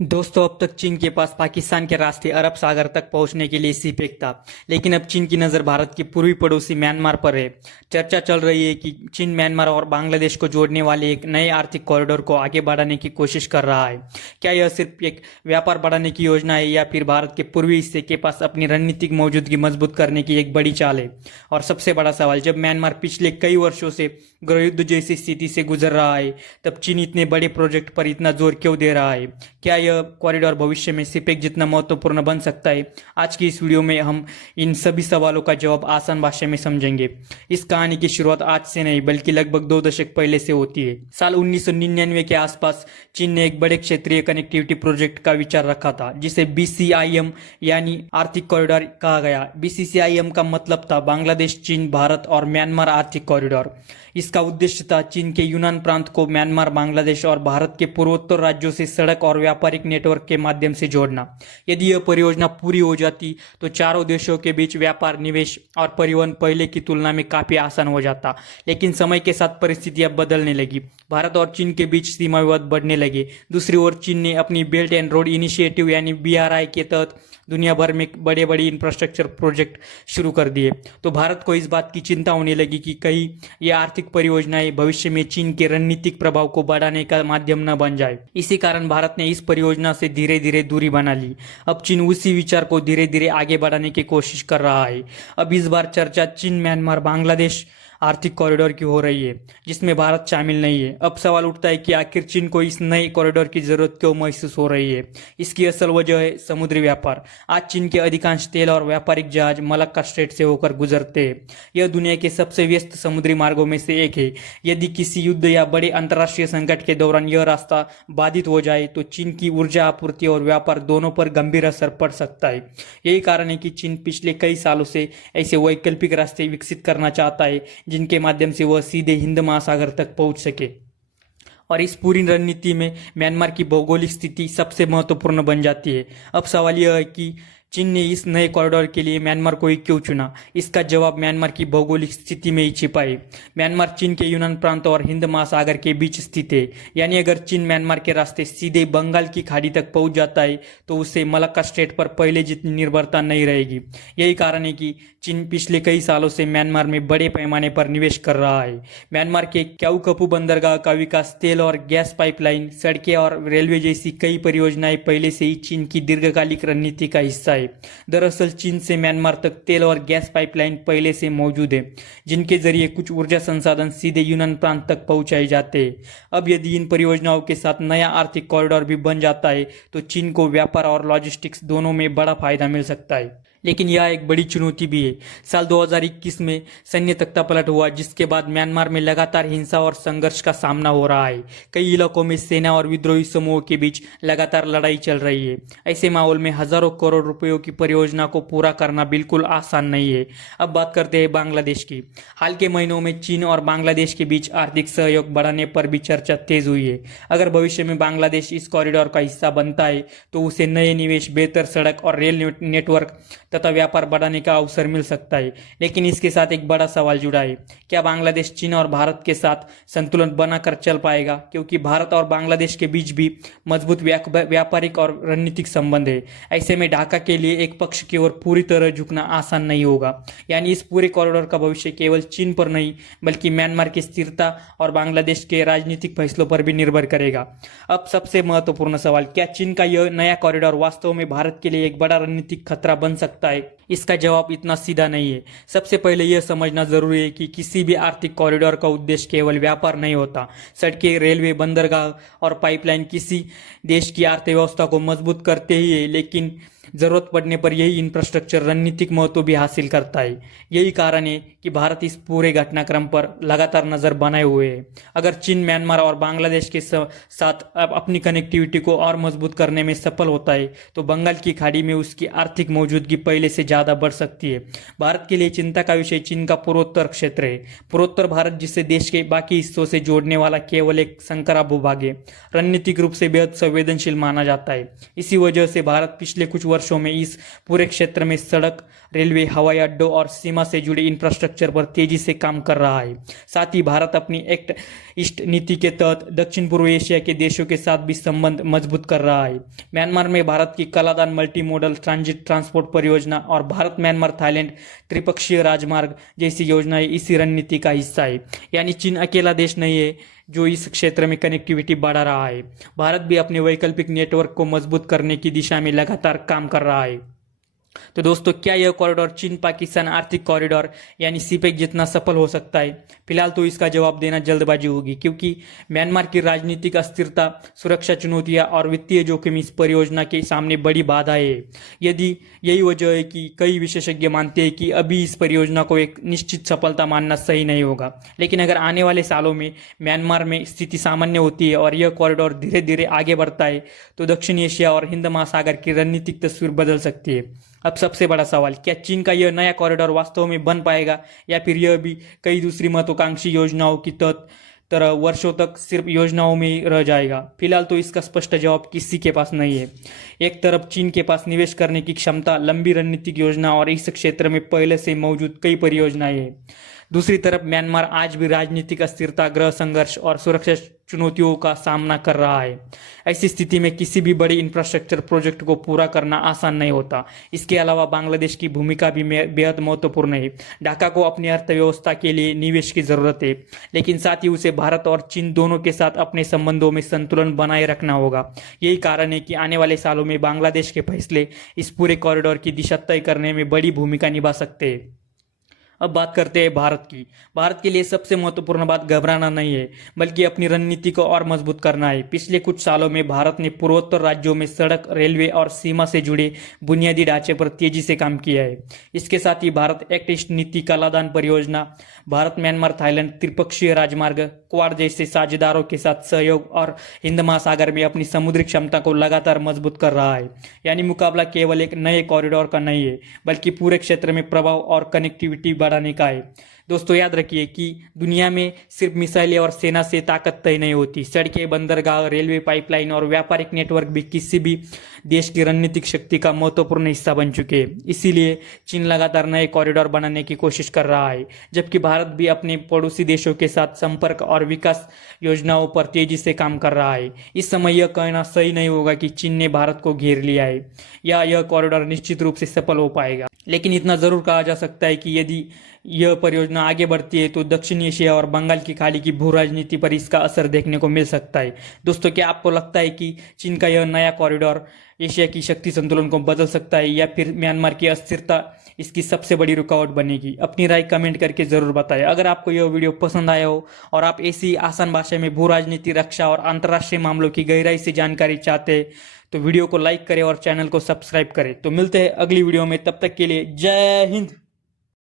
दोस्तों, अब तक चीन के पास पाकिस्तान के रास्ते अरब सागर तक पहुंचने के लिए सीपेक था। लेकिन अब चीन की नज़र भारत की पूर्वी पड़ोसी म्यांमार पर है। चर्चा चल रही है कि चीन म्यांमार और बांग्लादेश को जोड़ने वाले एक नए आर्थिक कॉरिडोर को आगे बढ़ाने की कोशिश कर रहा है। क्या यह सिर्फ एक व्यापार बढ़ाने की योजना है या फिर भारत के पूर्वी हिस्से के पास अपनी रणनीतिक मौजूदगी मजबूत करने की एक बड़ी चाल है? और सबसे बड़ा सवाल, जब म्यांमार पिछले कई वर्षों से गृहयुद्ध जैसी स्थिति से गुजर रहा है, तब चीन इतने बड़े प्रोजेक्ट पर इतना जोर क्यों दे रहा है? क्या यह कॉरिडोर भविष्य में सिपेक जितना महत्वपूर्ण बन सकता है? आज की इस वीडियो में हम इन सभी सवालों का जवाब आसान भाषा में समझेंगे। इस कहानी की शुरुआत आज से नहीं बल्कि लगभग 2 दशक पहले से होती है। साल 1999 के आसपास चीन ने एक बड़े क्षेत्रीय कनेक्टिविटी प्रोजेक्ट का विचार रखा था, जिसे BCIM यानी आर्थिक कॉरिडोर कहा गया। BCCIM का मतलब था बांग्लादेश, चीन, भारत और म्यांमार आर्थिक कॉरिडोर। इसका उद्देश्य था चीन के यूनान प्रांत को म्यांमार, बांग्लादेश और भारत के पूर्वोत्तर राज्यों से सड़क और व्यापारिक नेटवर्क के माध्यम से जोड़ना। यदि यह परियोजना पूरी हो जाती तो चारों देशों के बीच व्यापार, निवेश और परिवहन पहले की तुलना में काफी आसान हो जाता। लेकिन समय के साथ परिस्थितियां बदलने लगी। भारत और चीन के बीच सीमा विवाद बढ़ने लगे। दूसरी ओर चीन ने अपनी बेल्ट एंड रोड इनिशिएटिव यानी BRI के तहत दुनिया भर में बड़े बड़े इंफ्रास्ट्रक्चर प्रोजेक्ट शुरू कर दिए। तो भारत को इस बात की चिंता होने लगी कि कहीं ये आर्थिक परियोजनाएं भविष्य में चीन के रणनीतिक प्रभाव को बढ़ाने का माध्यम न बन जाए। इसी कारण भारत ने इस परियोजना से धीरे धीरे दूरी बना ली। अब चीन उसी विचार को धीरे धीरे आगे बढ़ाने की कोशिश कर रहा है। अब इस बार चर्चा चीन म्यांमार बांग्लादेश आर्थिक कॉरिडोर की हो रही है, जिसमें भारत शामिल नहीं है। अब सवाल उठता है कि आखिर चीन को इस नए कॉरिडोर की जरूरत क्यों महसूस हो रही है? इसकी असल वजह है समुद्री व्यापार। आज चीन के अधिकांश तेल और व्यापारिक जहाज मलक्का स्ट्रेट से होकर गुजरते हैं। यह दुनिया के सबसे व्यस्त समुद्री मार्गों में से एक है। यदि किसी युद्ध या बड़े अंतर्राष्ट्रीय संकट के दौरान यह रास्ता बाधित हो जाए तो चीन की ऊर्जा आपूर्ति और व्यापार दोनों पर गंभीर असर पड़ सकता है। यही कारण है कि चीन पिछले कई सालों से ऐसे वैकल्पिक रास्ते विकसित करना चाहता है जिनके माध्यम से वह सीधे हिंद महासागर तक पहुंच सके। और इस पूरी रणनीति में म्यांमार की भौगोलिक स्थिति सबसे महत्वपूर्ण बन जाती है। अब सवाल यह है कि चीन ने इस नए कॉरिडोर के लिए म्यांमार को ही क्यों चुना? इसका जवाब म्यांमार की भौगोलिक स्थिति में ही छिपा है। म्यांमार चीन के यूनान प्रांत और हिंद महासागर के बीच स्थित है। यानी अगर चीन म्यांमार के रास्ते सीधे बंगाल की खाड़ी तक पहुंच जाता है तो उसे मलक्का स्ट्रेट पर पहले जितनी निर्भरता नहीं रहेगी। यही कारण है कि चीन पिछले कई सालों से म्यांमार में बड़े पैमाने पर निवेश कर रहा है। म्यांमार के क्याऊकपू बंदरगाह का विकास, तेल और गैस पाइपलाइन, सड़कें और रेलवे जैसी कई परियोजनाएं पहले से ही चीन की दीर्घकालिक रणनीति का हिस्सा है। दरअसल चीन से म्यांमार तक तेल और गैस पाइपलाइन पहले से मौजूद है, जिनके जरिए कुछ ऊर्जा संसाधन सीधे यूनान प्रांत तक पहुंचाए जाते हैं। अब यदि इन परियोजनाओं के साथ नया आर्थिक कॉरिडोर भी बन जाता है तो चीन को व्यापार और लॉजिस्टिक्स दोनों में बड़ा फायदा मिल सकता है। लेकिन यह एक बड़ी चुनौती भी है। साल 2021 में सैन्य तख्तापलट हुआ, जिसके बाद म्यांमार में लगातार हिंसा और संघर्ष का सामना हो रहा है। कई इलाकों में सेना और विद्रोही समूहों के बीच लगातार लड़ाई चल रही है। ऐसे माहौल में हजारों करोड़ रुपयों की परियोजना को पूरा करना बिल्कुल आसान नहीं है। अब बात करते हैं बांग्लादेश की। हाल के महीनों में चीन और बांग्लादेश के बीच आर्थिक सहयोग बढ़ाने पर भी चर्चा तेज हुई है। अगर भविष्य में बांग्लादेश इस कॉरिडोर का हिस्सा बनता है तो उसे नए निवेश, बेहतर सड़क और रेल नेटवर्क तथा व्यापार बढ़ाने का अवसर मिल सकता है। लेकिन इसके साथ एक बड़ा सवाल जुड़ा है। क्या बांग्लादेश चीन और भारत के साथ संतुलन बनाकर चल पाएगा? क्योंकि भारत और बांग्लादेश के बीच भी मजबूत व्यापारिक और रणनीतिक संबंध है। ऐसे में ढाका के लिए एक पक्ष की ओर पूरी तरह झुकना आसान नहीं होगा। यानी इस पूरे कॉरिडोर का भविष्य केवल चीन पर नहीं बल्कि म्यांमार की स्थिरता और बांग्लादेश के राजनीतिक फैसलों पर भी निर्भर करेगा। अब सबसे महत्वपूर्ण सवाल, क्या चीन का यह नया कॉरिडोर वास्तव में भारत के लिए एक बड़ा रणनीतिक खतरा बन सकता है? इसका जवाब इतना सीधा नहीं है। सबसे पहले यह समझना जरूरी है कि किसी भी आर्थिक कॉरिडोर का उद्देश्य केवल व्यापार नहीं होता। सड़कें, रेलवे, बंदरगाह और पाइपलाइन किसी देश की अर्थव्यवस्था को मजबूत करते ही है, लेकिन जरूरत पड़ने पर यही इंफ्रास्ट्रक्चर रणनीतिक महत्व भी हासिल करता है। यही कारण है कि भारत इस पूरे घटनाक्रम पर लगातार नजर बनाए हुए है। अगर चीन म्यांमार और बांग्लादेश के साथ अपनी कनेक्टिविटी को और मजबूत करने में सफल होता है तो बंगाल की खाड़ी में उसकी आर्थिक मौजूदगी पहले से ज्यादा बढ़ सकती है। भारत के लिए चिंता का विषय चीन का पूर्वोत्तर क्षेत्र है। पूर्वोत्तर भारत, जिसे देश के बाकी हिस्सों से जोड़ने वाला केवल एक संकरा भूभाग है, रणनीतिक रूप से बेहद संवेदनशील माना जाता है। इसी वजह से भारत पिछले कुछ वर्षों में इस पूरे क्षेत्र में सड़क, रेलवे, हवाई अड्डों और सीमा से जुड़े इंफ्रास्ट्रक्चर पर तेजी से काम कर रहा है। साथ ही भारत अपनी एक्ट ईस्ट नीति के तहत दक्षिण पूर्व एशिया के देशों के साथ भी संबंध मजबूत कर रहा है। म्यांमार में भारत की Kaladan multi modal transit transport परियोजना और भारत म्यांमार थाईलैंड त्रिपक्षीय राजमार्ग जैसी योजनाएं इसी रणनीति का हिस्सा है। यानी चीन अकेला देश नहीं है जो इस क्षेत्र में कनेक्टिविटी बढ़ा रहा है। भारत भी अपने वैकल्पिक नेटवर्क को मजबूत करने की दिशा में लगातार काम कर रहा है। तो दोस्तों, क्या यह कॉरिडोर चीन पाकिस्तान आर्थिक कॉरिडोर यानी सीपेक जितना सफल हो सकता है? फिलहाल तो इसका जवाब देना जल्दबाजी होगी, क्योंकि म्यांमार की राजनीतिक अस्थिरता, सुरक्षा चुनौतियां और वित्तीय जोखिम इस परियोजना के सामने बड़ी बाधाएं है। यदि यही वजह है कि कई विशेषज्ञ मानते हैं कि अभी इस परियोजना को एक निश्चित सफलता मानना सही नहीं होगा। लेकिन अगर आने वाले सालों में म्यांमार में स्थिति सामान्य होती है और यह कॉरिडोर धीरे धीरे आगे बढ़ता है तो दक्षिण एशिया और हिंद महासागर की रणनीतिक तस्वीर बदल सकती है। अब सबसे बड़ा सवाल, क्या चीन का यह नया कॉरिडोर वास्तव में बन पाएगा या फिर यह भी कई दूसरी महत्वाकांक्षी योजनाओं की तरह वर्षों तक सिर्फ योजनाओं में ही रह जाएगा? फिलहाल तो इसका स्पष्ट जवाब किसी के पास नहीं है। एक तरफ चीन के पास निवेश करने की क्षमता, लंबी रणनीतिक योजना और इस क्षेत्र में पहले से मौजूद कई परियोजनाएं हैं। दूसरी तरफ म्यांमार आज भी राजनीतिक अस्थिरता, गृह संघर्ष और सुरक्षा चुनौतियों का सामना कर रहा है। ऐसी स्थिति में किसी भी बड़ी इंफ्रास्ट्रक्चर प्रोजेक्ट को पूरा करना आसान नहीं होता। इसके अलावा बांग्लादेश की भूमिका भी बेहद महत्वपूर्ण है। ढाका को अपनी अर्थव्यवस्था के लिए निवेश की जरूरत है, लेकिन साथ ही उसे भारत और चीन दोनों के साथ अपने संबंधों में संतुलन बनाए रखना होगा। यही कारण है कि आने वाले सालों में बांग्लादेश के फैसले इस पूरे कॉरिडोर की दिशा तय करने में बड़ी भूमिका निभा सकते हैं। अब बात करते हैं भारत की। भारत के लिए सबसे महत्वपूर्ण बात घबराना नहीं है, बल्कि अपनी रणनीति को और मजबूत करना है। पिछले कुछ सालों में भारत ने पूर्वोत्तर राज्यों में सड़क, रेलवे और सीमा से जुड़े बुनियादी ढांचे पर तेजी से काम किया है। इसके साथ ही भारत एक्ट ईस्ट नीति, कलादान परियोजना, भारत म्यांमार थाईलैंड त्रिपक्षीय राजमार्ग, क्वाड जैसे साझेदारों के साथ सहयोग और हिंद महासागर में अपनी समुद्री क्षमता को लगातार मजबूत कर रहा है। यानी मुकाबला केवल एक नए कॉरिडोर का नहीं है, बल्कि पूरे क्षेत्र में प्रभाव और कनेक्टिविटी बढ़ाने का है। दोस्तों, याद रखिए कि दुनिया में सिर्फ मिसाइलें और सेना से ताकत तय नहीं होती। सड़कें, बंदरगाह, रेलवे पाइपलाइन और व्यापारिक नेटवर्क भी किसी भी देश की रणनीतिक शक्ति का महत्वपूर्ण हिस्सा बन चुके हैं। इसीलिए चीन लगातार नए कॉरिडोर बनाने की कोशिश कर रहा है, जबकि भारत भी अपने पड़ोसी देशों के साथ संपर्क और विकास योजनाओं पर तेजी से काम कर रहा है। इस समय यह कहना सही नहीं होगा कि चीन ने भारत को घेर लिया है या यह कॉरिडोर निश्चित रूप से सफल हो पाएगा। लेकिन इतना जरूर कहा जा सकता है कि यदि यह परियोजना आगे बढ़ती है तो दक्षिण एशिया और बंगाल की खाड़ी की भू राजनीति पर इसका असर देखने को मिल सकता है। दोस्तों, क्या आपको लगता है कि चीन का यह नया कॉरिडोर एशिया की शक्ति संतुलन को बदल सकता है या फिर म्यांमार की अस्थिरता इसकी सबसे बड़ी रुकावट बनेगी? अपनी राय कमेंट करके जरूर बताएं। अगर आपको यह वीडियो पसंद आया हो और आप ऐसी आसान भाषा में भू राजनीति, रक्षा और अंतर्राष्ट्रीय मामलों की गहराई से जानकारी चाहते हैं तो वीडियो को लाइक करें और चैनल को सब्सक्राइब करें। तो मिलते हैं अगली वीडियो में, तब तक के लिए जय हिंद।